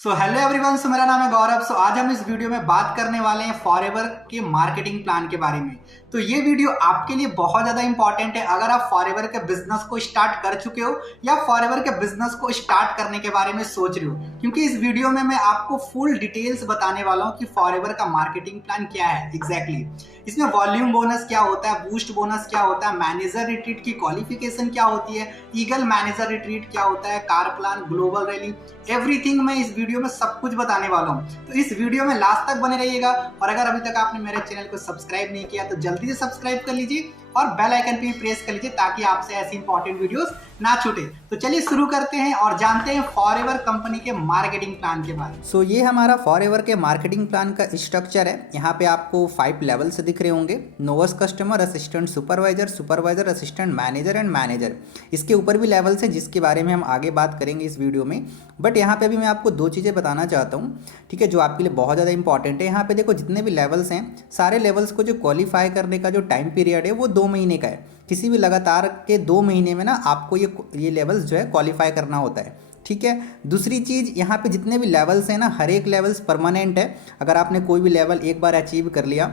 So hello everyone, सो मेरा नाम है गौरव। सो आज हम इस वीडियो में बात करने वाले हैं फॉरएवर के मार्केटिंग प्लान के बारे में। तो ये वीडियो आपके लिए बहुत ज़्यादा इंपॉर्टेंट है अगर आप फॉरएवर के बिजनेस को स्टार्ट कर चुके हो या फॉरएवर के बिजनेस को स्टार्ट करने के बारे में सोच रहे हो, क्योंकि इस वीडियो में मैं आपको फुल डिटेल्स बताने वाला हूँ कि फॉरएवर का मार्केटिंग प्लान क्या है एग्जैक्टली। इसमें वॉल्यूम बोनस क्या होता है, बूस्ट बोनस क्या होता है, मैनेजर रिट्रीट की क्वालिफिकेशन क्या होती है, ईगल मैनेजर रिट्रीट क्या होता है, car plan, global rally, everything मैं इस वीडियो में सब कुछ बताने वाला हूँ। तो इस वीडियो में लास्ट तक बने रहिएगा और अगर अभी तक आपने मेरे चैनल को सब्सक्राइब नहीं किया तो जल्दी से सब्सक्राइब कर लीजिए और बेल आइकन पे प्रेस कर लीजिए ताकि आपसे ऐसी इंपॉर्टेंट वीडियोस ना छूटे। तो चलिए शुरू करते हैं और जानते हैं फॉरएवर कंपनी के मार्केटिंग प्लान के बारे में। सो ये हमारा फॉरएवर के मार्केटिंग प्लान का स्ट्रक्चर है। यहाँ पे आपको 5 लेवल्स दिख रहे होंगे: novice customer, assistant supervisor, supervisor, assistant manager and manager. इसके ऊपर भी लेवल्स हैं जिसके बारे में हम आगे बात करेंगे इस वीडियो में। बट यहाँ पे अभी मैं आपको 2 चीज़ें बताना चाहता हूँ, ठीक है, जो आपके लिए बहुत ज़्यादा इंपॉर्टेंट है। यहाँ पे देखो, जितने भी लेवल्स हैं सारे लेवल्स को जो क्वालिफाई करने का जो टाइम पीरियड है वो 2 महीने का है। किसी भी लगातार के 2 महीने में ना आपको ये लेवल्स जो है क्वालिफाई करना होता है, ठीक है। दूसरी चीज़, यहाँ पे जितने भी लेवल्स हैं ना, हर एक लेवल्स परमानेंट है। अगर आपने कोई भी लेवल एक बार अचीव कर लिया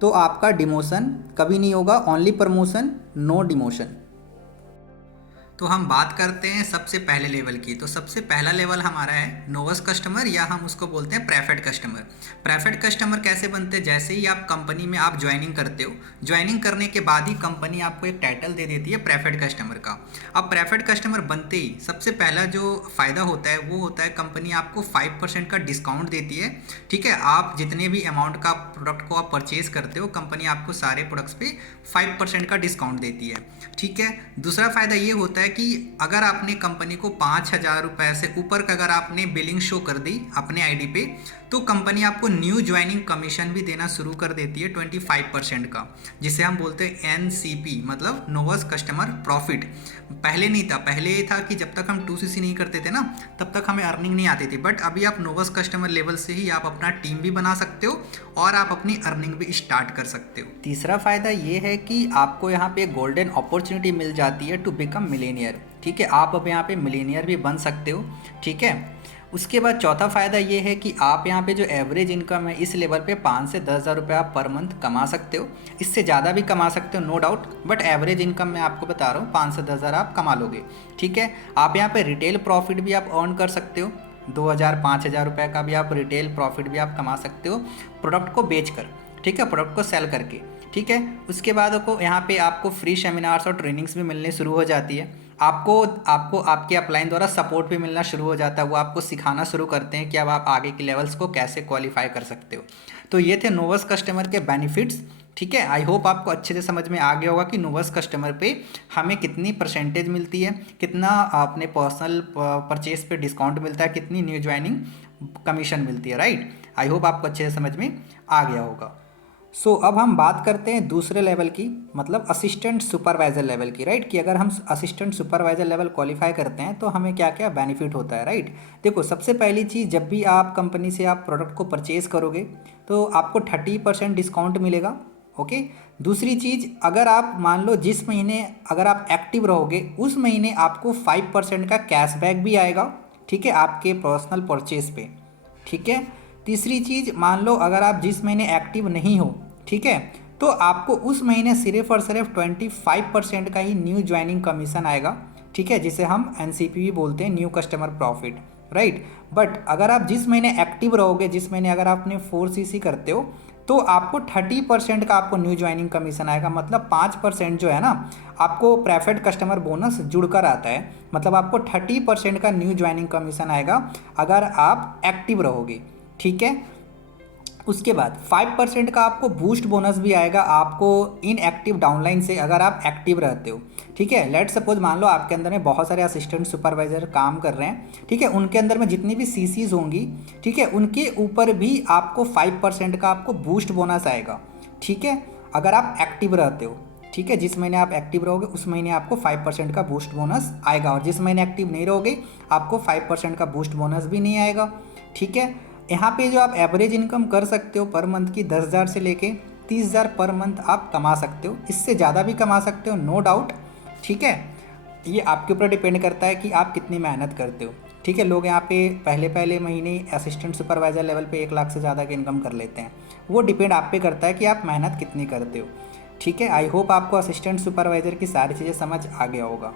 तो आपका डिमोशन कभी नहीं होगा, ओनली प्रमोशन, नो डिमोशन। तो हम बात करते हैं सबसे पहले लेवल की। तो सबसे पहला लेवल हमारा है नोवस कस्टमर, या हम उसको बोलते हैं प्रेफर्ड कस्टमर। प्रेफर्ड कस्टमर कैसे बनते हैं? जैसे ही आप कंपनी में आप ज्वाइनिंग करते हो, ज्वाइनिंग करने के बाद ही कंपनी आपको एक टाइटल दे देती है प्रेफर्ड कस्टमर का। अब प्रेफर्ड कस्टमर बनते ही सबसे पहला जो फ़ायदा होता है वो होता है कंपनी आपको 5% का डिस्काउंट देती है, ठीक है। आप जितने भी अमाउंट का प्रोडक्ट को आप परचेज करते हो, कंपनी आपको सारे प्रोडक्ट्स पे 5% का डिस्काउंट देती है, ठीक है। दूसरा फ़ायदा ये होता है कि अगर आपने कंपनी को 5,000 रुपये से ऊपर का अगर आपने बिलिंग शो कर दी अपने आईडी पे, तो कंपनी आपको न्यू ज्वाइनिंग कमीशन भी देना शुरू कर देती है 25% का, जिसे हम बोलते हैं एनसीपी, मतलब नोवस कस्टमर प्रॉफिट। पहले नहीं था, पहले ये था कि जब तक हम 2CC नहीं करते थे ना तब तक हमें अर्निंग नहीं आती थी। बट अभी आप नोवस कस्टमर लेवल से ही आप अपना टीम भी बना सकते हो और आप अपनी अर्निंग भी स्टार्ट कर सकते हो। तीसरा फ़ायदा ये है कि आपको यहाँ पे गोल्डन अपॉर्चुनिटी मिल जाती है टू बिकम मिलेनियर, ठीक है। आप अब यहाँ पे मिलेनियर भी बन सकते हो, ठीक है। उसके बाद चौथा फ़ायदा ये है कि आप यहाँ पे जो एवरेज इनकम है इस लेवल पे 5 से 10,000 रुपये आप पर मंथ कमा सकते हो। इससे ज़्यादा भी कमा सकते हो, no doubt, but average income मैं आपको बता रहा हूँ 5 से 10,000 आप कमा लोगे, ठीक है। आप यहाँ पे रिटेल प्रॉफिट भी आप अर्न कर सकते हो, 2,000 5,000 रुपये का भी आप रिटेल प्रॉफिट भी आप कमा सकते हो प्रोडक्ट को बेच कर, ठीक है, प्रोडक्ट को सेल करके, ठीक है। उसके बाद को यहाँ पे आपको फ्री सेमिनार्स और ट्रेनिंग्स भी मिलने शुरू हो जाती है। आपको आपके अपलाइन द्वारा सपोर्ट भी मिलना शुरू हो जाता है। वो आपको सिखाना शुरू करते हैं कि अब आप आगे के लेवल्स को कैसे क्वालिफाई कर सकते हो। तो ये थे नोवस कस्टमर के बेनिफिट्स, ठीक है। आई होप आपको अच्छे से समझ में आ गया होगा कि नोवस कस्टमर पे हमें कितनी परसेंटेज मिलती है, कितना अपने पर्सनल परचेज पे डिस्काउंट मिलता है, कितनी न्यू ज्वाइनिंग कमीशन मिलती है, राइट। आई होप आपको अच्छे से समझ में आ गया होगा। सो अब हम बात करते हैं दूसरे लेवल की, मतलब असिस्टेंट सुपरवाइज़र लेवल की, राइट। कि अगर हम असिस्टेंट सुपरवाइज़र लेवल क्वालिफाई करते हैं तो हमें क्या क्या बेनिफिट होता है, राइट। देखो, सबसे पहली चीज़, जब भी आप कंपनी से आप प्रोडक्ट को परचेज़ करोगे तो आपको 30% डिस्काउंट मिलेगा, ओके। दूसरी चीज़, अगर आप मान लो जिस महीने अगर आप एक्टिव रहोगे उस महीने आपको 5% का कैशबैक भी आएगा, ठीक है, आपके पर्सनल परचेज पे, ठीक है। तीसरी चीज़, मान लो अगर आप जिस महीने एक्टिव नहीं हो, ठीक है, तो आपको उस महीने सिर्फ और सिर्फ 25% का ही न्यू ज्वाइनिंग कमीशन आएगा, ठीक है, जिसे हम एनसीपी भी बोलते हैं, new customer profit, right. But अगर आप जिस महीने एक्टिव रहोगे, जिस महीने अगर आपने 4CC करते हो, तो आपको 30% का आपको न्यू ज्वाइनिंग कमीशन आएगा। मतलब 5% जो है ना आपको प्रेफर्ड कस्टमर बोनस जुड़कर आता है, मतलब आपको 30% का न्यू ज्वाइनिंग कमीशन आएगा अगर आप एक्टिव रहोगे, ठीक है। उसके बाद 5% का आपको बूस्ट बोनस भी आएगा आपको इनएक्टिव डाउनलाइन से, अगर आप एक्टिव रहते हो, ठीक है। लेट सपोज मान लो आपके अंदर में बहुत सारे असिस्टेंट सुपरवाइजर काम कर रहे हैं, ठीक है, उनके अंदर में जितनी भी CCs होंगी, ठीक है, उनके ऊपर भी आपको 5% का आपको बूस्ट बोनस आएगा, ठीक है, अगर आप एक्टिव रहते हो, ठीक है। जिस महीने आप एक्टिव रहोगे उस महीने आपको 5% का बूस्ट बोनस आएगा, और जिस महीने एक्टिव नहीं रहोगे आपको 5% का बूस्ट बोनस भी नहीं आएगा, ठीक है। यहाँ पे जो आप एवरेज इनकम कर सकते हो पर मंथ की 10,000 से लेके 30,000 पर मंथ आप कमा सकते हो, इससे ज़्यादा भी कमा सकते हो, नो डाउट, ठीक है। ये आपके ऊपर डिपेंड करता है कि आप कितनी मेहनत करते हो, ठीक है, लोग यहाँ पे पहले पहले महीने असिस्टेंट सुपरवाइज़र लेवल पे 1 लाख से ज़्यादा की इनकम कर लेते हैं। वो डिपेंड आप पे करता है कि आप मेहनत कितनी करते हो। ठीक है, आई होप आपको असिस्टेंट सुपरवाइज़र की सारी चीज़ें समझ आ गया होगा।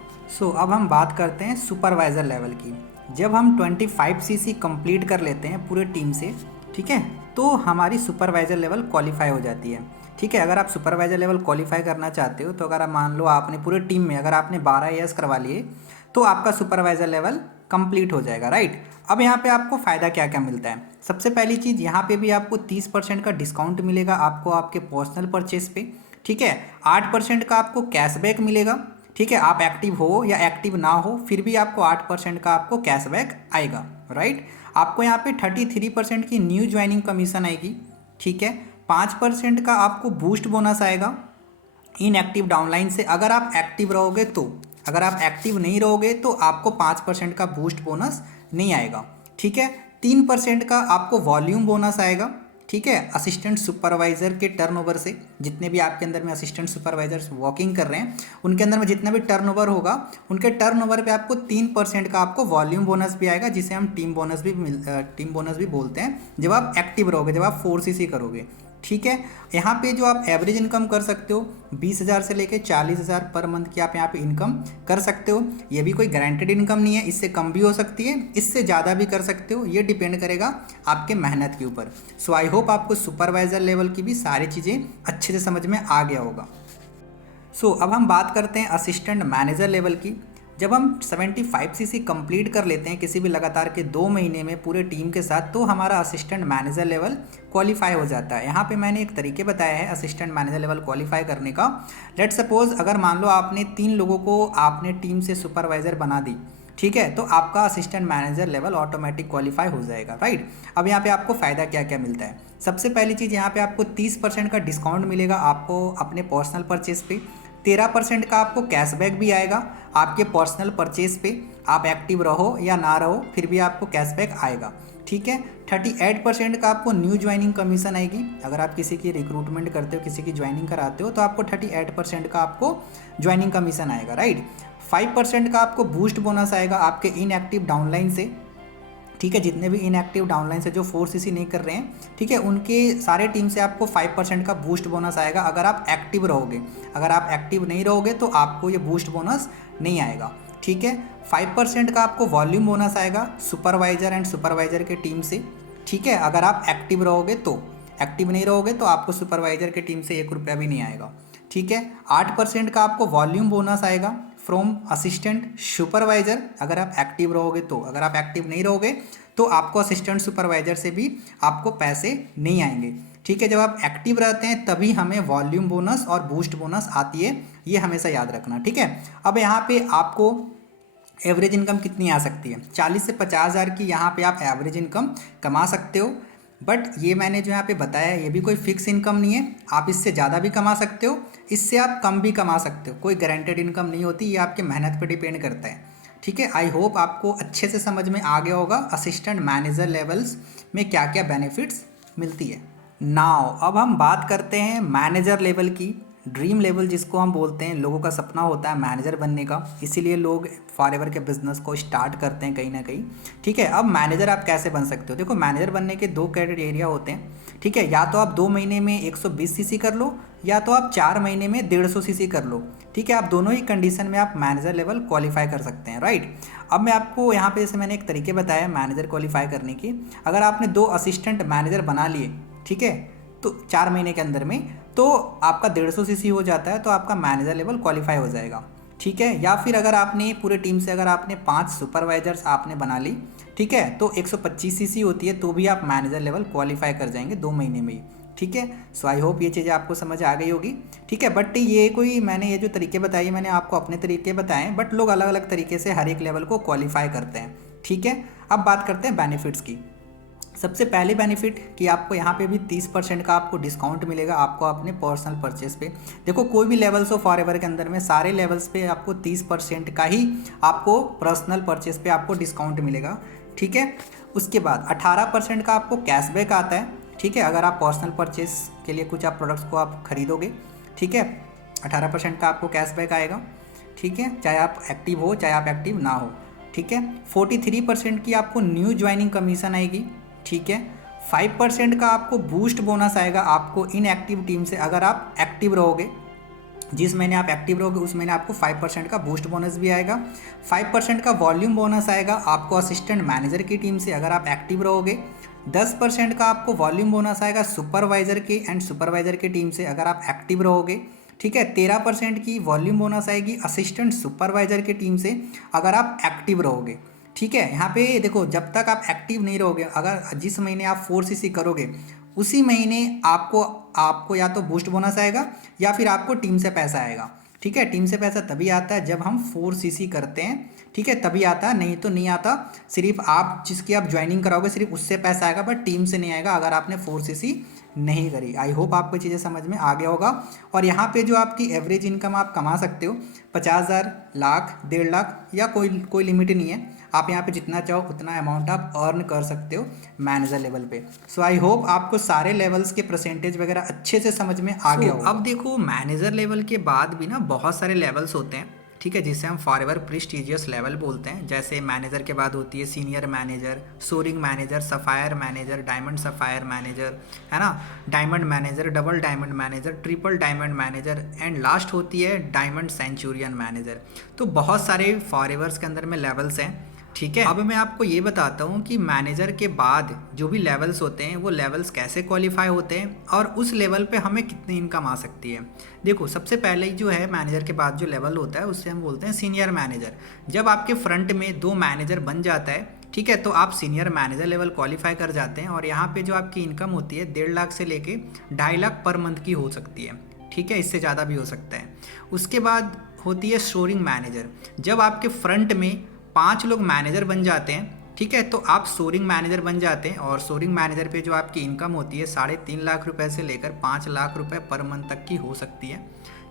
अब हम बात करते हैं सुपरवाइज़र लेवल की। जब हम 25 सीसी कंप्लीट कर लेते हैं पूरे टीम से, ठीक है, तो हमारी सुपरवाइज़र लेवल क्वालिफाई हो जाती है। ठीक है, अगर आप सुपरवाइज़र लेवल क्वालिफाई करना चाहते हो तो अगर आप मान लो आपने पूरे टीम में अगर आपने 12 ईयर्स करवा लिए तो आपका सुपरवाइज़र लेवल कंप्लीट हो जाएगा, राइट। अब यहाँ पे आपको फ़ायदा क्या क्या मिलता है। सबसे पहली चीज़, यहाँ पे भी आपको 30% का डिस्काउंट मिलेगा आपको आपके पर्सनल परचेस पे। ठीक है, 8% का आपको कैशबैक मिलेगा। ठीक है, आप एक्टिव हो या एक्टिव ना हो फिर भी आपको 8% का आपको कैशबैक आएगा, राइट। आपको यहाँ पे 33% की न्यू ज्वाइनिंग कमीशन आएगी। ठीक है, 5% का आपको बूस्ट बोनस आएगा इनएक्टिव डाउनलाइन से। अगर आप एक्टिव रहोगे तो, अगर आप एक्टिव नहीं रहोगे तो आपको 5% का बूस्ट बोनस नहीं आएगा। ठीक है, 3% का आपको वॉल्यूम बोनस आएगा। ठीक है, असिस्टेंट सुपरवाइज़र के टर्नओवर से, जितने भी आपके अंदर में असिस्टेंट सुपरवाइजर्स वर्किंग कर रहे हैं उनके अंदर में जितना भी टर्नओवर होगा उनके टर्नओवर पे आपको 3% का आपको वॉल्यूम बोनस भी आएगा, जिसे हम टीम बोनस भी बोलते हैं, जब आप एक्टिव रहोगे, जब आप 4 सीसी करोगे। ठीक है, यहाँ पे जो आप एवरेज इनकम कर सकते हो 20,000 से लेके 40,000 पर मंथ की आप यहाँ पे इनकम कर सकते हो। ये भी कोई गारंटेड इनकम नहीं है, इससे कम भी हो सकती है, इससे ज़्यादा भी कर सकते हो, ये डिपेंड करेगा आपके मेहनत के ऊपर। सो आई होप आपको सुपरवाइज़र लेवल की भी सारी चीज़ें अच्छे से समझ में आ गया होगा। अब हम बात करते हैं असिस्टेंट मैनेजर लेवल की। जब हम 75 सीसी कंप्लीट कर लेते हैं किसी भी लगातार के 2 महीने में पूरे टीम के साथ, तो हमारा असिस्टेंट मैनेजर लेवल क्वालिफाई हो जाता है। यहाँ पे मैंने एक तरीके बताया है असिस्टेंट मैनेजर लेवल क्वालिफाई करने का। लेट सपोज अगर मान लो आपने 3 लोगों को आपने टीम से सुपरवाइज़र बना दी, ठीक है, तो आपका assistant manager level automatic qualify हो जाएगा, राइट। अब यहाँ पे आपको फ़ायदा क्या क्या मिलता है। सबसे पहली चीज़, यहाँ पे आपको 30% का डिस्काउंट मिलेगा आपको अपने पर्सनल परचेज पे। 13% का आपको कैशबैक भी आएगा आपके पर्सनल परचेज पे। आप एक्टिव रहो या ना रहो फिर भी आपको कैशबैक आएगा। ठीक है, 38% का आपको न्यू ज्वाइनिंग कमीशन आएगी। अगर आप किसी की रिक्रूटमेंट करते हो, किसी की ज्वाइनिंग कराते हो, तो आपको 38% का आपको ज्वाइनिंग कमीशन आएगा, राइट। 5% का आपको बूस्ट बोनस आएगा आपके इनएक्टिव डाउनलाइन से। ठीक है, जितने भी इनएक्टिव डाउनलाइन से जो 4 सीसी नहीं कर रहे हैं, ठीक है, उनके सारे टीम से आपको 5% का बूस्ट बोनस आएगा अगर आप एक्टिव रहोगे। अगर आप एक्टिव नहीं रहोगे तो आपको ये बूस्ट बोनस नहीं आएगा। ठीक है, 5% का आपको वॉल्यूम बोनस आएगा सुपरवाइजर एंड सुपरवाइजर के टीम से। ठीक है, अगर आप एक्टिव रहोगे तो, एक्टिव नहीं रहोगे तो आपको सुपरवाइजर के टीम से 1 रुपया भी नहीं आएगा। ठीक है, 8% का आपको वॉल्यूम बोनस आएगा फ्रॉम असिस्टेंट सुपरवाइजर अगर आप एक्टिव रहोगे तो। अगर आप एक्टिव नहीं रहोगे तो आपको असिस्टेंट सुपरवाइजर से भी आपको पैसे नहीं आएंगे। ठीक है, जब आप एक्टिव रहते हैं तभी हमें वॉल्यूम बोनस और बूस्ट बोनस आती है, ये हमेशा याद रखना। ठीक है, अब यहाँ पे आपको एवरेज इनकम कितनी आ सकती है, 40 से 50,000 की यहाँ पे आप एवरेज इनकम कमा सकते हो। बट ये मैंने जो यहाँ पे बताया ये भी कोई फिक्स इनकम नहीं है, आप इससे ज़्यादा भी कमा सकते हो, इससे आप कम भी कमा सकते हो, कोई गारंटेड इनकम नहीं होती, ये आपके मेहनत पर डिपेंड करता है। ठीक है, आई होप आपको अच्छे से समझ में आ गया होगा असिस्टेंट मैनेजर लेवल्स में क्या क्या बेनिफिट्स मिलती है। नाउ अब हम बात करते हैं मैनेजर लेवल की। ड्रीम लेवल जिसको हम बोलते हैं, लोगों का सपना होता है मैनेजर बनने का, इसीलिए लोग फॉरएवर के बिजनेस को स्टार्ट करते हैं कहीं ना कहीं। ठीक है, अब मैनेजर आप कैसे बन सकते हो। देखो, मैनेजर बनने के 2 क्राइटेरिया होते हैं। ठीक है, या तो आप 2 महीने में 120 सीसी कर लो, या तो आप 4 महीने में 150 सीसी कर लो। ठीक है, आप दोनों ही कंडीशन में आप मैनेजर लेवल क्वालिफाई कर सकते हैं, राइट। अब मैं आपको यहाँ पे जैसे मैंने एक तरीके बताया मैनेजर क्वालिफाई करने की। अगर आपने 2 असिस्टेंट मैनेजर बना लिए, ठीक है, तो 4 महीने के अंदर में तो आपका 150 सीसी हो जाता है, तो आपका मैनेजर लेवल क्वालिफाई हो जाएगा। ठीक है, या फिर अगर आपने पूरे टीम से अगर आपने 5 सुपरवाइजर्स आपने बना ली, ठीक है, तो 125 सीसी होती है, तो भी आप मैनेजर लेवल क्वालिफाई कर जाएंगे 2 महीने में ही। ठीक है, सो आई होप ये चीज़ें आपको समझ आ गई होगी। ठीक है, बट ये कोई मैंने ये जो तरीके बताए मैंने आपको अपने तरीके बताए, बट लोग अलग अलग तरीके से हर एक लेवल को क्वालिफाई करते हैं। ठीक है, अब बात करते हैं बेनिफिट्स की। सबसे पहले बेनिफिट कि आपको यहाँ पे भी 30% का आपको डिस्काउंट मिलेगा आपको अपने पर्सनल परचेस पे। देखो, कोई भी लेवल्स हो फॉरएवर के अंदर में सारे लेवल्स पे आपको 30% का ही आपको पर्सनल परचेस पे आपको डिस्काउंट मिलेगा। ठीक है, उसके बाद 18% का आपको कैशबैक आता है। ठीक है, अगर आप पर्सनल परचेस के लिए कुछ आप प्रोडक्ट्स को आप खरीदोगे, ठीक है, 18% का आपको कैशबैक आएगा। ठीक है, चाहे आप एक्टिव हो चाहे आप एक्टिव ना हो। ठीक है। 43% की आपको न्यू ज्वाइनिंग कमीशन आएगी, ठीक है। 5% का आपको बूस्ट बोनस आएगा आपको इनएक्टिव टीम से, अगर आप एक्टिव रहोगे। जिस महीने आप एक्टिव रहोगे उस महीने आपको 5% का बूस्ट बोनस भी आएगा। 5% का वॉल्यूम बोनस आएगा आपको असिस्टेंट मैनेजर की टीम से, अगर आप एक्टिव रहोगे। 10% का आपको वॉल्यूम बोनस आएगा सुपरवाइजर के एंड सुपरवाइजर की टीम से, अगर आप एक्टिव रहोगे, ठीक है। 13% की वॉल्यूम बोनस आएगी असिस्टेंट सुपरवाइजर की टीम से, अगर आप एक्टिव रहोगे, ठीक है। यहाँ पे देखो, जब तक आप एक्टिव नहीं रहोगे, अगर जिस महीने आप 4cc करोगे उसी महीने आपको या तो बूस्ट बोनस आएगा या फिर आपको टीम से पैसा आएगा, ठीक है। टीम से पैसा तभी आता है जब हम 4cc करते हैं, ठीक है, तभी आता है, नहीं तो नहीं आता। सिर्फ आप जिसकी आप ज्वाइनिंग कराओगे सिर्फ उससे पैसा आएगा, बट टीम से नहीं आएगा अगर आपने 4cc नहीं करी। आई होप आपको चीज़ें समझ में आ गया होगा। और यहाँ पे जो आपकी एवरेज इनकम आप कमा सकते हो 50,000, लाख, 1.5 लाख, या कोई लिमिट नहीं है। आप यहाँ पे जितना चाहो उतना अमाउंट आप अर्न कर सकते हो मैनेजर लेवल पे। सो आई होप आपको सारे लेवल्स के परसेंटेज वगैरह अच्छे से समझ में आ गया होगा। अब देखो, मैनेजर लेवल के बाद भी ना बहुत सारे लेवल्स होते हैं, ठीक है, जिसे हम फॉरएवर प्रेस्टिजियस लेवल बोलते हैं। जैसे मैनेजर के बाद होती है senior manager, soaring manager, sapphire manager, diamond sapphire manager, है ना, diamond manager, double diamond manager, triple diamond manager, and last होती है डायमंड सेंचुरियन मैनेजर। तो बहुत सारे फॉरएवर्स के अंदर में लेवल्स हैं, ठीक है। अब मैं आपको ये बताता हूँ कि मैनेजर के बाद जो भी लेवल्स होते हैं वो लेवल्स कैसे क्वालिफाई होते हैं और उस लेवल पे हमें कितनी इनकम आ सकती है। देखो, सबसे पहले जो है मैनेजर के बाद जो लेवल होता है उससे हम बोलते हैं सीनियर मैनेजर। जब आपके फ्रंट में 2 मैनेजर बन जाता है, ठीक है, तो आप सीनियर मैनेजर लेवल क्वालिफाई कर जाते हैं और यहाँ पे जो आपकी इनकम होती है 1.5 लाख से लेके 2.5 लाख पर मंथ की हो सकती है, ठीक है, इससे ज़्यादा भी हो सकता है। उसके बाद होती है सोरिंग मैनेजर। जब आपके फ्रंट में 5 लोग मैनेजर बन जाते हैं, ठीक है, तो आप सोरिंग मैनेजर बन जाते हैं और सोरिंग मैनेजर पे जो आपकी इनकम होती है 3.5 लाख रुपए से लेकर 5 लाख रुपए पर मंथ तक की हो सकती है,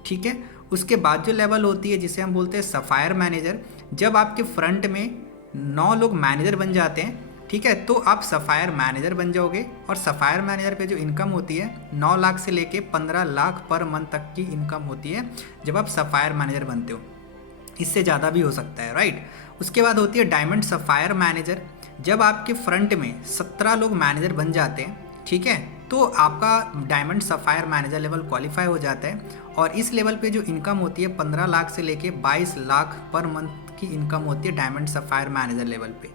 ठीक है। उसके बाद जो लेवल होती है जिसे हम बोलते हैं सफ़ायर मैनेजर। जब आपके फ्रंट में 9 लोग मैनेजर बन जाते हैं, ठीक है, तो आप सफ़ायर मैनेजर बन जाओगे और सफ़ायर मैनेजर पे जो इनकम होती है 9 लाख से लेके 15 लाख पर मंथ तक की इनकम होती है जब आप सफ़ायर मैनेजर बनते हो, इससे ज़्यादा भी हो सकता है, राइट। उसके बाद होती है डायमंड सफ़ायर मैनेजर। जब आपके फ्रंट में 17 लोग मैनेजर बन जाते हैं, ठीक है, तो आपका diamond sapphire manager level qualify हो जाता है और इस लेवल पे जो इनकम होती है 15 लाख से लेके 22 लाख पर मंथ की इनकम होती है डायमंड सफ़ायर मैनेजर लेवल पे।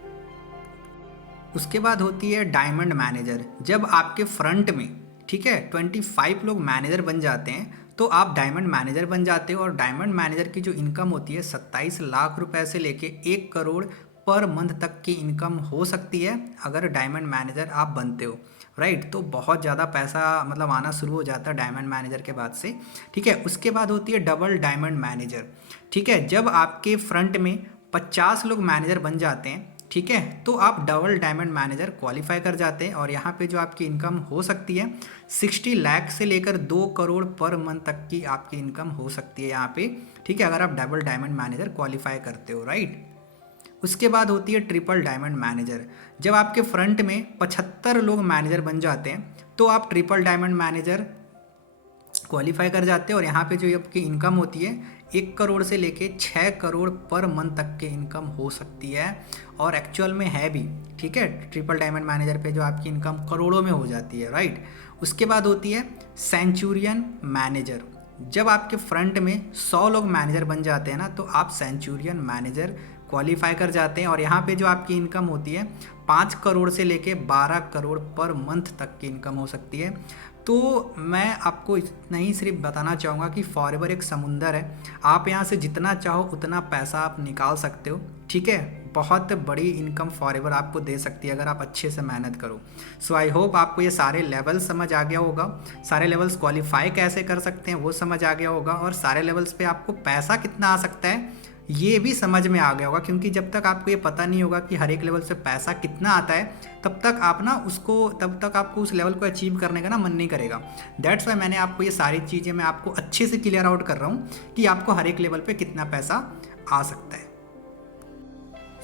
उसके बाद होती है डायमंड मैनेजर। जब आपके फ्रंट में, ठीक है, 25 लोग मैनेजर बन जाते हैं तो आप डायमंड मैनेजर बन जाते हो और डायमंड मैनेजर की जो इनकम होती है 27 लाख रुपए से लेके 1 करोड़ पर मंथ तक की इनकम हो सकती है अगर डायमंड मैनेजर आप बनते हो, राइट। तो बहुत ज़्यादा पैसा मतलब आना शुरू हो जाता है डायमंड मैनेजर के बाद से, ठीक है। उसके बाद होती है डबल डायमंड मैनेजर, ठीक है। जब आपके फ्रंट में 50 लोग मैनेजर बन जाते हैं, ठीक है, तो आप डबल डायमंड मैनेजर क्वालिफाई कर जाते हैं और यहाँ पे जो आपकी इनकम हो सकती है 60 लाख से लेकर 2 करोड़ पर मंथ तक की आपकी इनकम हो सकती है यहाँ पे, ठीक है, अगर आप डबल डायमंड मैनेजर क्वालिफाई करते हो, राइट। उसके बाद होती है ट्रिपल डायमंड मैनेजर। जब आपके फ्रंट में 75 लोग मैनेजर बन जाते हैं तो आप ट्रिपल डायमंड मैनेजर क्वालिफाई कर जाते हैं और यहाँ पे जो आपकी इनकम होती है 1 करोड़ से लेके 6 करोड़ पर मंथ तक की इनकम हो सकती है और एक्चुअल में है भी, ठीक है। ट्रिपल डायमंड मैनेजर पे जो आपकी इनकम करोड़ों में हो जाती है, राइट। उसके बाद होती है सेंचुरियन मैनेजर। जब आपके फ्रंट में 100 लोग मैनेजर बन जाते हैं ना तो आप सेंचुरियन मैनेजर क्वालिफाई कर जाते हैं और यहाँ पे जो आपकी इनकम होती है 5 करोड़ से लेके 12 करोड़ पर मंथ तक की इनकम हो सकती है। तो मैं आपको इतना ही सिर्फ बताना चाहूँगा कि फॉरएवर एक समुंदर है, आप यहाँ से जितना चाहो उतना पैसा आप निकाल सकते हो, ठीक है। बहुत बड़ी इनकम फॉरएवर आपको दे सकती है अगर आप अच्छे से मेहनत करो। सो आई होप आपको ये सारे लेवल्स समझ आ गया होगा, सारे लेवल्स क्वालिफाई कैसे कर सकते हैं वो समझ आ गया होगा और सारे लेवल्स पे आपको पैसा कितना आ सकता है ये भी समझ में आ गया होगा, क्योंकि जब तक आपको ये पता नहीं होगा कि हर एक लेवल से पैसा कितना आता है तब तक आपको उस लेवल को अचीव करने का ना मन नहीं करेगा। दैट्स वाई मैंने आपको ये सारी चीज़ें मैं आपको अच्छे से क्लियर आउट कर रहा हूँ कि आपको हर एक लेवल पे कितना पैसा आ सकता है।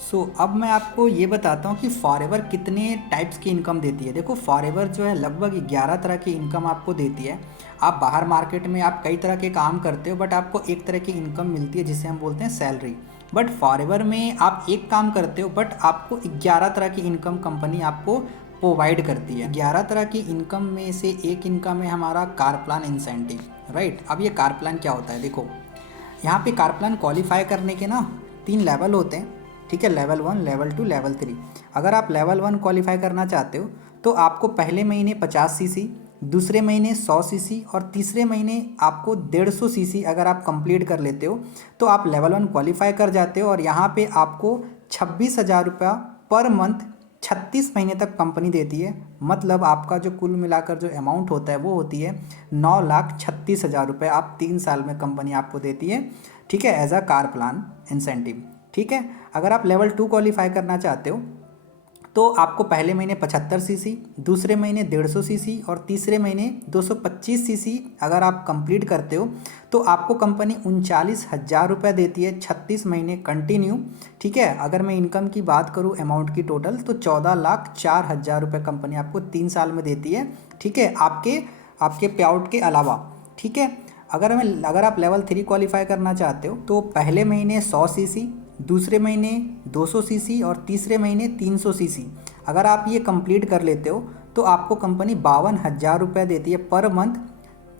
सो अब मैं आपको ये बताता हूँ कि फॉरएवर कितने टाइप्स की इनकम देती है। देखो, फॉरएवर जो है लगभग 11 तरह की इनकम आपको देती है। आप बाहर मार्केट में आप कई तरह के काम करते हो बट आपको एक तरह की इनकम मिलती है जिसे हम बोलते हैं सैलरी, बट फॉरएवर में आप एक काम करते हो, बट आपको 11 तरह की इनकम कंपनी आपको प्रोवाइड करती है। 11 तरह की इनकम में से एक इनकम है हमारा कार प्लान इंसेंटिव, राइट। अब ये कार प्लान क्या होता है, देखो यहाँ पे कार प्लान क्वालिफाई करने के ना 3 लेवल होते हैं, ठीक है, लेवल 1, लेवल 2, लेवल 3। अगर आप लेवल 1 क्वालिफाई करना चाहते हो तो आपको पहले महीने 50 सीसी, दूसरे महीने 100 सीसी और तीसरे महीने आपको 150 सीसी अगर आप कंप्लीट कर लेते हो तो आप लेवल 1 क्वालिफाई कर जाते हो। और यहाँ पे आपको 26,000 रुपया पर मंथ 36 महीने तक कंपनी देती है। मतलब आपका जो कुल मिलाकर जो अमाउंट होता है वो होती है 9,36,000 रुपये आप 3 साल में कंपनी आपको देती है, ठीक है, as a car plan incentive, ठीक है। अगर आप लेवल 2 क्वालिफाई करना चाहते हो तो आपको पहले महीने 75 सीसी, दूसरे महीने 150 सीसी और तीसरे महीने 225 सीसी अगर आप कंप्लीट करते हो तो आपको कंपनी 39,000 रुपये देती है 36 महीने कंटिन्यू, ठीक है। अगर मैं इनकम की बात करूं अमाउंट की टोटल तो 14,04,000 रुपये कंपनी आपको 3 साल में देती है, ठीक है, आपके पे आउट के अलावा, ठीक है। अगर आप लेवल 3 क्वालिफाई करना चाहते हो तो पहले महीने 100 सीसी, दूसरे महीने 200 सीसी और तीसरे महीने 300 सीसी अगर आप ये कंप्लीट कर लेते हो तो आपको कंपनी 52,000 रुपये देती है पर मंथ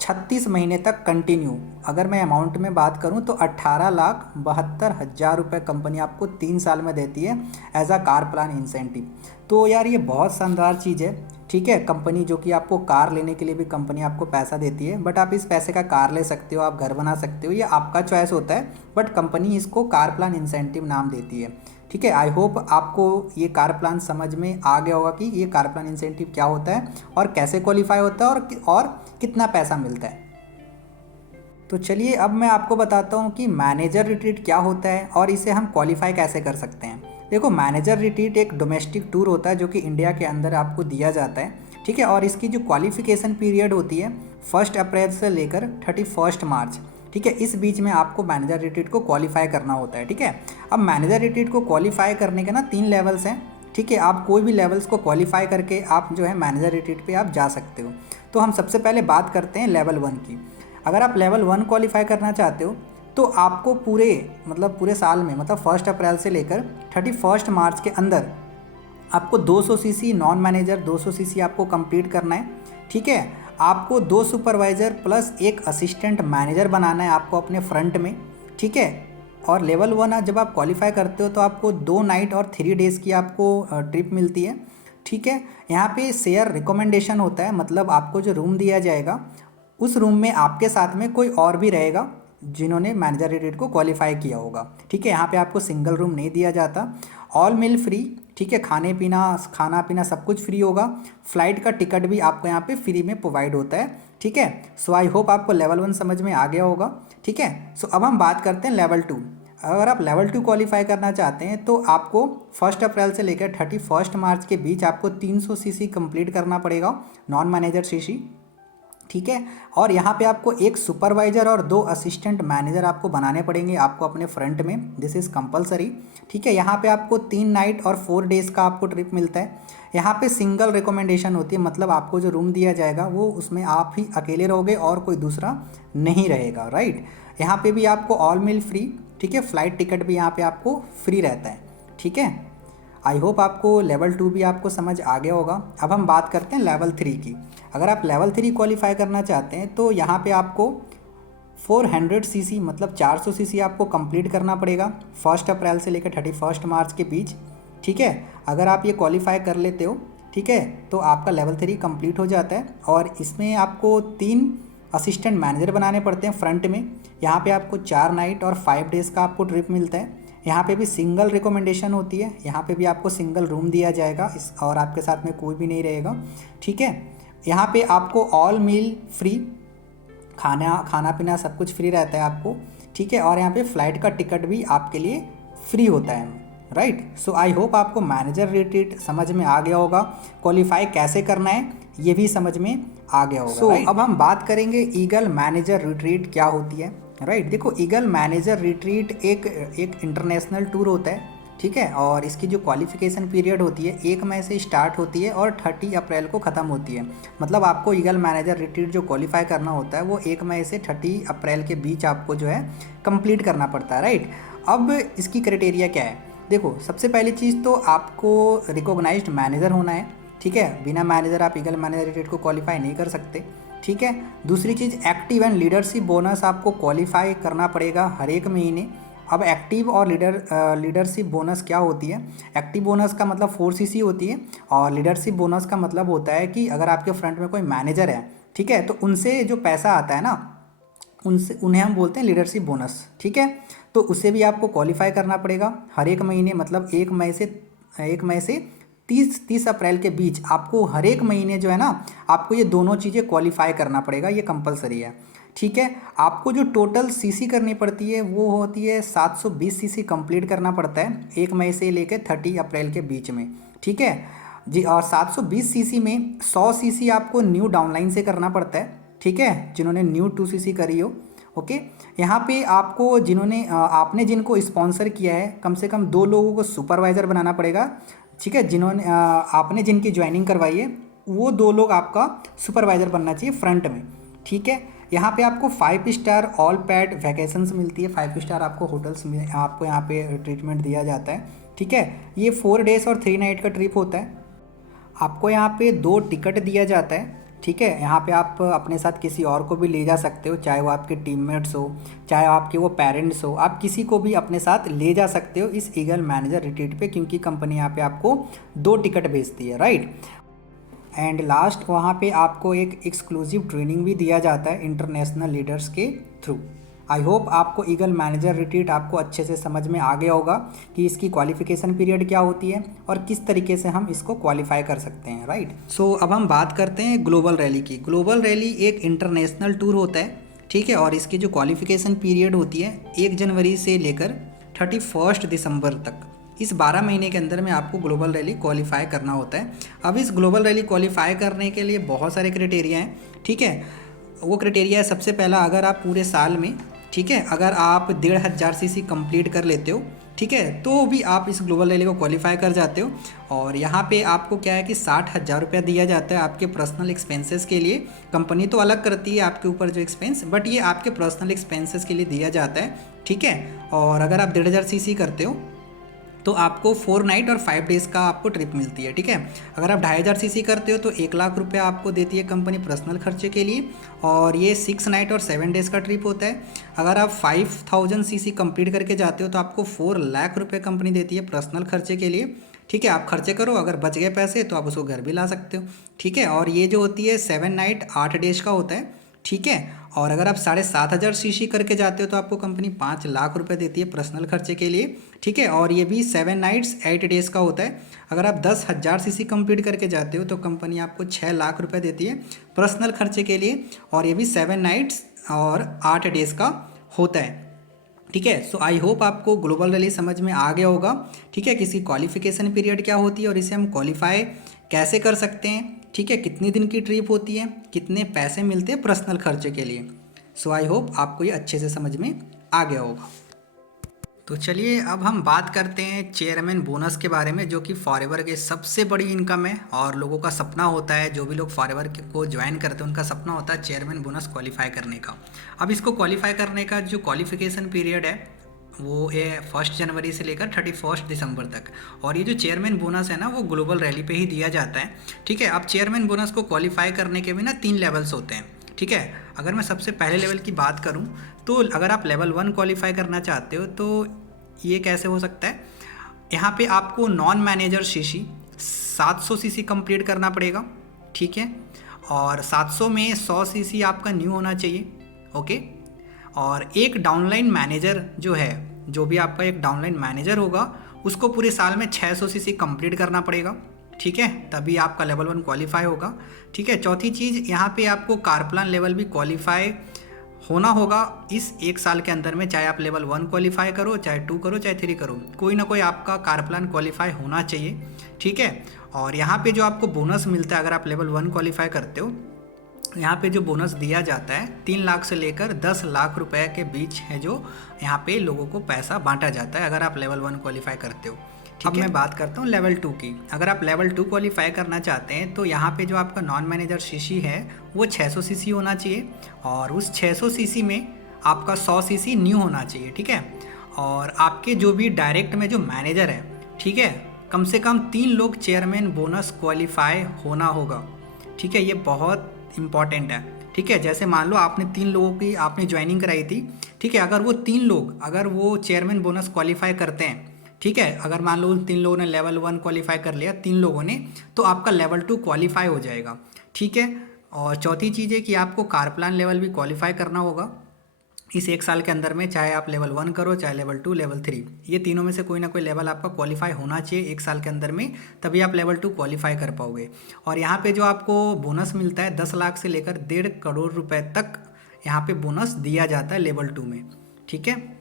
36 महीने तक कंटिन्यू। अगर मैं अमाउंट में बात करूं तो 18,72,000 रुपये कंपनी आपको 3 साल में देती है as a car plan incentive. तो यार ये बहुत शानदार चीज़ है, ठीक है। कंपनी जो कि आपको कार लेने के लिए भी कंपनी आपको पैसा देती है, बट आप इस पैसे का कार ले सकते हो, आप घर बना सकते हो, ये आपका चॉइस होता है, बट कंपनी इसको कार प्लान इंसेंटिव नाम देती है, ठीक है। आई होप आपको ये कार प्लान समझ में आ गया होगा कि ये कार प्लान इंसेंटिव क्या होता है और कैसे क्वालिफाई होता है और कितना पैसा मिलता है। तो चलिए अब मैं आपको बताता हूँ कि मैनेजर रिट्रीट क्या होता है और इसे हम क्वालिफाई कैसे कर सकते हैं। देखो मैनेजर रिट्रीट एक डोमेस्टिक टूर होता है जो कि इंडिया के अंदर आपको दिया जाता है, ठीक है। और इसकी जो क्वालिफिकेशन पीरियड होती है 1 अप्रैल से लेकर 31 मार्च, ठीक है। इस बीच में आपको मैनेजर रिट्रीट को क्वालिफाई करना होता है, ठीक है। अब मैनेजर रिट्रीट को क्वालिफाई करने के ना 3 लेवल्स हैं, ठीक है। आप कोई भी लेवल्स को क्वालिफाई करके आप जो है मैनेजर रिट्रीट पे आप जा सकते हो। तो हम सबसे पहले बात करते हैं लेवल 1 की। अगर आप लेवल 1 क्वालिफाई करना चाहते हो तो आपको पूरे साल में मतलब 1 अप्रैल से लेकर 31 मार्च के अंदर आपको 200 सीसी नॉन मैनेजर 200 सीसी आपको कंप्लीट करना है, ठीक है। आपको 2 सुपरवाइज़र प्लस 1 असिस्टेंट मैनेजर बनाना है आपको अपने फ्रंट में, ठीक है। और लेवल 1 जब आप क्वालिफाई करते हो तो आपको 2 नाइट और 3 डेज़ की आपको ट्रिप मिलती है, ठीक है। यहाँ पे शेयर रिकमेंडेशन होता है, मतलब आपको जो रूम दिया जाएगा उस रूम में आपके साथ में कोई और भी रहेगा जिन्होंने मैनेजर रिट्रीट को क्वालिफाई किया होगा, ठीक है। यहाँ पे आपको सिंगल रूम नहीं दिया जाता, ऑल मील फ्री, ठीक है। खाना पीना सब कुछ फ्री होगा। फ्लाइट का टिकट भी आपको यहाँ पे फ्री में प्रोवाइड होता है, ठीक है। सो आई होप आपको लेवल 1 समझ में आ गया होगा, ठीक है। सो अब हम बात करते हैं लेवल 2। अगर आप लेवल 2 क्वालिफाई करना चाहते हैं तो आपको 1 अप्रैल से लेकर 31 मार्च के बीच आपको 300 सीसी कंप्लीट करना पड़ेगा नॉन मैनेजर सीसी, ठीक है। और यहाँ पे आपको 1 सुपरवाइजर और 2 असिस्टेंट मैनेजर आपको बनाने पड़ेंगे आपको अपने फ्रंट में, दिस इज़ कंपलसरी, ठीक है। यहाँ पे आपको 3 नाइट और 4 डेज़ का आपको ट्रिप मिलता है। यहाँ पे सिंगल रिकमेंडेशन होती है, मतलब आपको जो रूम दिया जाएगा वो उसमें आप ही अकेले रहोगे और कोई दूसरा नहीं रहेगा, राइट। यहाँ पे भी आपको ऑल मील फ्री, ठीक है। फ्लाइट टिकट भी यहाँ पे आपको फ्री रहता है, ठीक है। आई होप आपको लेवल 2 भी आपको समझ आ गया होगा। अब हम बात करते हैं लेवल 3 की। अगर आप लेवल 3 क्वालिफाई करना चाहते हैं तो यहाँ पे आपको 400 सीसी मतलब 400 सीसी आपको कंप्लीट करना पड़ेगा 1 अप्रैल से लेकर 31 मार्च के बीच, ठीक है। अगर आप ये क्वालिफाई कर लेते हो, ठीक है, तो आपका लेवल 3 कंप्लीट हो जाता है। और इसमें आपको 3 असिस्टेंट मैनेजर बनाने पड़ते हैं फ्रंट में। यहाँ पे आपको 4 नाइट और 5 डेज़ का आपको ट्रिप मिलता है। यहाँ पे भी सिंगल रिकमेंडेशन होती है, यहाँ पे भी आपको सिंगल रूम दिया जाएगा और आपके साथ में कोई भी नहीं रहेगा, ठीक है। यहाँ पे आपको ऑल मील फ्री, खाना पीना सब कुछ फ्री रहता है आपको, ठीक है। और यहाँ पे फ्लाइट का टिकट भी आपके लिए फ्री होता है, राइट। सो आई होप आपको मैनेजर रिट्रीट समझ में आ गया होगा, क्वालिफाई कैसे करना है ये भी समझ में आ गया होगा। सो अब हम बात करेंगे ईगल मैनेजर रिट्रीट क्या होती है, राइट। देखो ईगल मैनेजर रिट्रीट एक इंटरनेशनल टूर होता है, ठीक है। और इसकी जो क्वालिफिकेशन पीरियड होती है 1 मई से स्टार्ट होती है और 30 अप्रैल को ख़त्म होती है। मतलब आपको ईगल मैनेजर रिट्रीट जो क्वालिफाई करना होता है वो 1 मई से 30 अप्रैल के बीच आपको जो है कंप्लीट करना पड़ता है, राइट। अब इसकी क्राइटेरिया क्या है, देखो सबसे पहली चीज़ तो आपको रिकॉग्नाइज्ड मैनेजर होना है, ठीक है। बिना मैनेजर आप ईगल मैनेजर रेटेड को क्वालिफाई नहीं कर सकते, ठीक है। दूसरी चीज़ एक्टिव एंड लीडरशिप बोनस आपको क्वालिफाई करना पड़ेगा हर एक महीने। अब एक्टिव और लीडरशिप बोनस क्या होती है, एक्टिव बोनस का मतलब 4cc होती है और लीडरशिप बोनस का मतलब होता है कि अगर आपके फ्रंट में कोई मैनेजर है, ठीक है, तो उनसे जो पैसा आता है ना, उन्हें हम बोलते हैं लीडरशिप बोनस, ठीक है। तो उसे भी आपको क्वालिफाई करना पड़ेगा हर एक महीने, मतलब 1 मई से 30 अप्रैल के बीच आपको हर एक महीने जो है ना, आपको ये दोनों चीज़ें क्वालिफाई करना पड़ेगा, ये कंपलसरी है, ठीक है। आपको जो टोटल सीसी करनी पड़ती है वो होती है 720 सीसी कंप्लीट करना पड़ता है 1 मई से लेकर 30 अप्रैल के बीच में, ठीक है जी। और 720 सीसी में 100 सीसी आपको न्यू डाउनलाइन से करना पड़ता है, ठीक है, जिन्होंने न्यू 2cc करी हो, ओके। यहाँ पे आपको आपने जिनको स्पॉन्सर किया है कम से कम 2 लोगों को सुपरवाइज़र बनाना पड़ेगा, ठीक है। आपने जिनकी ज्वाइनिंग करवाई है वो 2 लोग आपका सुपरवाइज़र बनना चाहिए फ्रंट में, ठीक है। यहाँ पे आपको 5 स्टार ऑल पैड वैकेशंस मिलती है, 5 स्टार आपको होटल्स में आपको यहाँ पे ट्रीटमेंट दिया जाता है, ठीक है। ये 4 डेज़ और 3 नाइट का ट्रिप होता है। आपको यहाँ पे 2 टिकट दिया जाता है, ठीक है। यहाँ पे आप अपने साथ किसी और को भी ले जा सकते हो, चाहे वो आपके टीममेट्स हो, चाहे आपके वो पेरेंट्स हो, आप किसी को भी अपने साथ ले जा सकते हो इस ईगल मैनेजर रिट्रीट पे, क्योंकि कंपनी यहाँ पे आपको 2 टिकट भेजती है, राइट। एंड लास्ट वहाँ पे आपको एक एक्सक्लूसिव ट्रेनिंग भी दिया जाता है इंटरनेशनल लीडर्स के थ्रू। आई होप आपको ईगल मैनेजर रिट्रीट आपको अच्छे से समझ में आ गया होगा कि इसकी क्वालिफिकेशन पीरियड क्या होती है और किस तरीके से हम इसको क्वालिफाई कर सकते हैं, राइट। सो अब हम बात करते हैं ग्लोबल रैली की। ग्लोबल रैली एक इंटरनेशनल टूर होता है, ठीक है, और इसकी जो क्वालिफिकेशन पीरियड होती है 1 जनवरी से लेकर 31 दिसंबर तक, इस 12 महीने के अंदर में आपको ग्लोबल रैली क्वालिफाई करना होता है। अब इस ग्लोबल रैली क्वालिफाई करने के लिए बहुत सारे क्राइटेरिया हैं, ठीक है। वो क्राइटेरिया है, सबसे पहला, अगर आप पूरे साल में, ठीक है, अगर आप 1500 सीसी कंप्लीट कर लेते हो, ठीक है, तो भी आप इस ग्लोबल रैली को क्वालिफाई कर जाते हो। और यहाँ पे आपको क्या है कि 60,000 रुपया दिया जाता है आपके पर्सनल एक्सपेंसेस के लिए। कंपनी तो अलग करती है आपके ऊपर जो एक्सपेंस, बट ये आपके पर्सनल एक्सपेंसेस के लिए दिया जाता है, ठीक है। और अगर आप 1500 सीसी करते हो तो आपको 4 नाइट और 5 डेज़ का आपको ट्रिप मिलती है, ठीक है। अगर आप 2500 सीसी करते हो तो 1 लाख रुपया आपको देती है कंपनी पर्सनल खर्चे के लिए, और ये 6 नाइट और 7 डेज़ का ट्रिप होता है। अगर आप 5000 सीसी कंप्लीट करके जाते हो तो आपको 4 लाख रुपये कंपनी देती है पर्सनल खर्चे के लिए, ठीक है। आप खर्चे करो, अगर बच गए पैसे तो आप उसको घर भी ला सकते हो, ठीक है। और ये जो होती है 7 नाइट 8 डेज़ का होता है, ठीक है। और अगर आप 7500 सीसी करके जाते हो तो आपको कंपनी 5 लाख रुपए देती है पर्सनल खर्चे के लिए, ठीक है। और ये भी 7 नाइट्स 8 डेज़ का होता है। अगर आप 10,000 सीसी कंप्लीट करके जाते हो तो कंपनी आपको 6 लाख रुपए देती है पर्सनल खर्चे के लिए, और ये भी 7 नाइट्स और 8 डेज़ का होता है, ठीक है। सो आई होप आपको ग्लोबल रैली समझ में आ गया होगा, ठीक है, कि इसकी क्वालिफिकेशन पीरियड क्या होती है और इसे हम क्वालिफाई कैसे कर सकते हैं, ठीक है, कितने दिन की ट्रिप होती है, कितने पैसे मिलते हैं पर्सनल खर्चे के लिए। सो आई होप आपको ये अच्छे से समझ में आ गया होगा। तो चलिए अब हम बात करते हैं चेयरमैन बोनस के बारे में, जो कि फॉरएवर के सबसे बड़ी इनकम है और लोगों का सपना होता है, जो भी लोग फॉरएवर को ज्वाइन करते हैं उनका सपना होता है चेयरमैन बोनस क्वालिफाई करने का। अब इसको क्वालिफाई करने का जो क्वालिफिकेशन पीरियड है वो है 1 जनवरी से लेकर 31 दिसंबर तक, और ये जो चेयरमैन बोनस है ना वो ग्लोबल रैली पे ही दिया जाता है, ठीक है। अब चेयरमैन बोनस को क्वालिफाई करने के भी ना 3 लेवल्स होते हैं, ठीक है। अगर मैं सबसे पहले लेवल की बात करूं तो अगर आप लेवल 1 क्वालिफाई करना चाहते हो तो ये कैसे हो सकता है, यहाँ पे आपको non manager CC 700 CC complete करना पड़ेगा, ठीक है। और 700 में 100 सीसी आपका न्यू होना चाहिए, ओके। और एक डाउनलाइन मैनेजर जो है, जो भी आपका एक डाउनलाइन मैनेजर होगा उसको पूरे साल में 600 सीसी कंप्लीट करना पड़ेगा, ठीक है, तभी आपका लेवल 1 क्वालिफाई होगा, ठीक है। चौथी चीज़, यहाँ पे आपको कारप्लान लेवल भी क्वालिफाई होना होगा इस 1 साल के अंदर में, चाहे आप लेवल 1 क्वालिफाई करो, चाहे 2 करो, चाहे 3 करो, कोई ना कोई आपका कारप्लान क्वालिफाई होना चाहिए, ठीक है। और यहाँ पे जो आपको बोनस मिलता है अगर आप लेवल 1 क्वालिफाई करते हो, यहाँ पे जो बोनस दिया जाता है 3 लाख से लेकर 10 लाख रुपए के बीच है, जो यहाँ पे लोगों को पैसा बांटा जाता है अगर आप लेवल 1 क्वालिफाई करते हो, ठीक है। मैं बात करता हूँ लेवल 2 की। अगर आप लेवल 2 क्वालिफाई करना चाहते हैं तो यहाँ पे जो आपका नॉन मैनेजर सीसी है वो 600 सीसी होना चाहिए, और उस 600 सीसी में आपका 100 सीसी न्यू होना चाहिए, ठीक है। और आपके जो भी डायरेक्ट में जो मैनेजर है, ठीक है, कम से कम 3 लोग चेयरमैन बोनस क्वालिफाई होना होगा। ठीक है, ये बहुत इंपॉर्टेंट है। ठीक है, जैसे मान लो आपने 3 लोगों की आपने ज्वाइनिंग कराई थी। ठीक है, अगर वो 3 लोग अगर वो चेयरमैन बोनस क्वालिफाई करते हैं, ठीक है, अगर मान लो उन 3 लोगों ने लेवल 1 क्वालिफाई कर लिया, 3 लोगों ने, तो आपका लेवल 2 क्वालिफाई हो जाएगा। ठीक है, और चौथी चीज़ है कि आपको कार प्लान लेवल भी क्वालिफाई करना होगा इस 1 साल के अंदर में, चाहे आप लेवल 1 करो, चाहे लेवल 2, लेवल 3, ये तीनों में से कोई ना कोई लेवल आपका क्वालिफाई होना चाहिए 1 साल के अंदर में, तभी आप लेवल 2 क्वालिफाई कर पाओगे। और यहाँ पे जो आपको बोनस मिलता है 10 लाख से लेकर 1.5 करोड़ रुपए तक यहाँ पे बोनस दिया जाता है लेवल 2 में। ठीक है,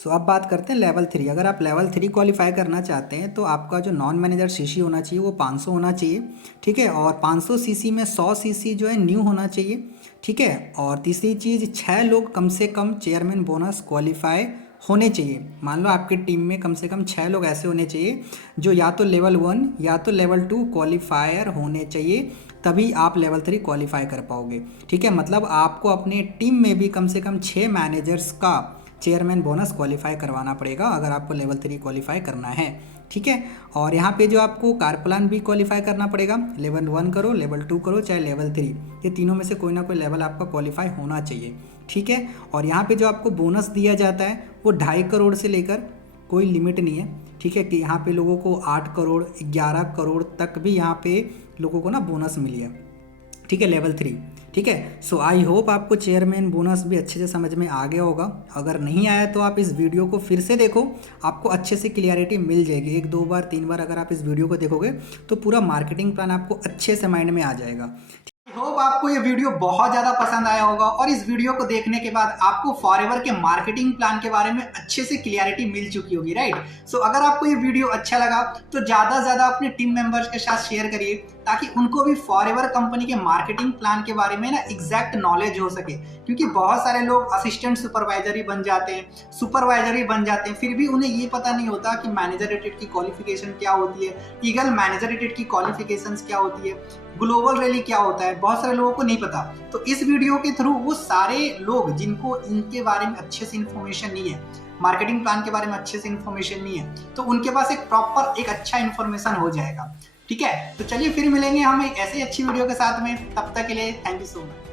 सो अब बात करते हैं लेवल 3। अगर आप लेवल 3 क्वालिफाई करना चाहते हैं तो आपका जो नॉन मैनेजर सीसी होना चाहिए वो 500 होना चाहिए। ठीक है, और 500 सीसी में 100 सीसी जो है न्यू होना चाहिए। ठीक है, और तीसरी चीज़ 6 लोग कम से कम चेयरमैन बोनस क्वालिफाई होने चाहिए। मान लो आपकी टीम में कम से कम 6 लोग ऐसे होने चाहिए जो या तो लेवल 1 या तो लेवल 2 क्वालिफायर होने चाहिए, तभी आप लेवल 3 क्वालिफाई कर पाओगे। ठीक है, मतलब आपको अपने टीम में भी कम से कम 6 मैनेजर्स का चेयरमैन बोनस क्वालिफाई करवाना पड़ेगा अगर आपको लेवल 3 क्वालिफाई करना है। ठीक है, और यहाँ पे जो आपको कार प्लान भी क्वालिफाई करना पड़ेगा, लेवल 1 करो, लेवल 2 करो, चाहे लेवल 3, ये तीनों में से कोई ना कोई लेवल आपका क्वालिफाई होना चाहिए। ठीक है, और यहाँ पे जो आपको बोनस दिया जाता है वो 2.5 करोड़ से लेकर कोई लिमिट नहीं है। ठीक है, कि यहाँ पे लोगों को 8 करोड़ 11 करोड़ तक भी यहाँ पे लोगों को ना बोनस मिली है। ठीक है, लेवल 3। ठीक है, सो आई होप आपको चेयरमैन बोनस भी अच्छे से समझ में आ गया होगा। अगर नहीं आया तो आप इस वीडियो को फिर से देखो, आपको अच्छे से क्लियरिटी मिल जाएगी। 1 2 बार 3 बार अगर आप इस वीडियो को देखोगे तो पूरा मार्केटिंग प्लान आपको अच्छे से माइंड में आ जाएगा। होप आपको ये वीडियो बहुत ज्यादा पसंद आया होगा और इस वीडियो को देखने के बाद आपको फॉरएवर के मार्केटिंग प्लान के बारे में अच्छे से क्लियरिटी मिल चुकी होगी, राइट। सो अगर आपको ये वीडियो अच्छा लगा तो ज्यादा से ज्यादा अपने टीम मेंबर्स के साथ शेयर करिए ताकि उनको भी फॉरएवर कंपनी के मार्केटिंग प्लान के बारे में ना एग्जैक्ट नॉलेज हो सके। क्योंकि बहुत सारे लोग असिस्टेंट सुपरवाइजर ही बन जाते हैं, सुपरवाइजर ही बन जाते हैं, फिर भी उन्हें ये पता नहीं होता कि मैनेजर रेटेड की क्वालिफिकेशन क्या होती है, ईगल मैनेजर रेटेड की क्वालिफिकेशन क्या होती है, ग्लोबल रैली क्या होता है, बहुत सारे लोगों को नहीं पता। तो इस वीडियो के थ्रू वो सारे लोग जिनको इनके बारे में अच्छे से इन्फॉर्मेशन नहीं है, मार्केटिंग प्लान के बारे में अच्छे से इन्फॉर्मेशन नहीं है, तो उनके पास एक प्रॉपर एक अच्छा इन्फॉर्मेशन हो जाएगा। ठीक है, तो चलिए फिर मिलेंगे हम एक ऐसी अच्छी वीडियो के साथ में, तब तक के लिए थैंक यू सो मच।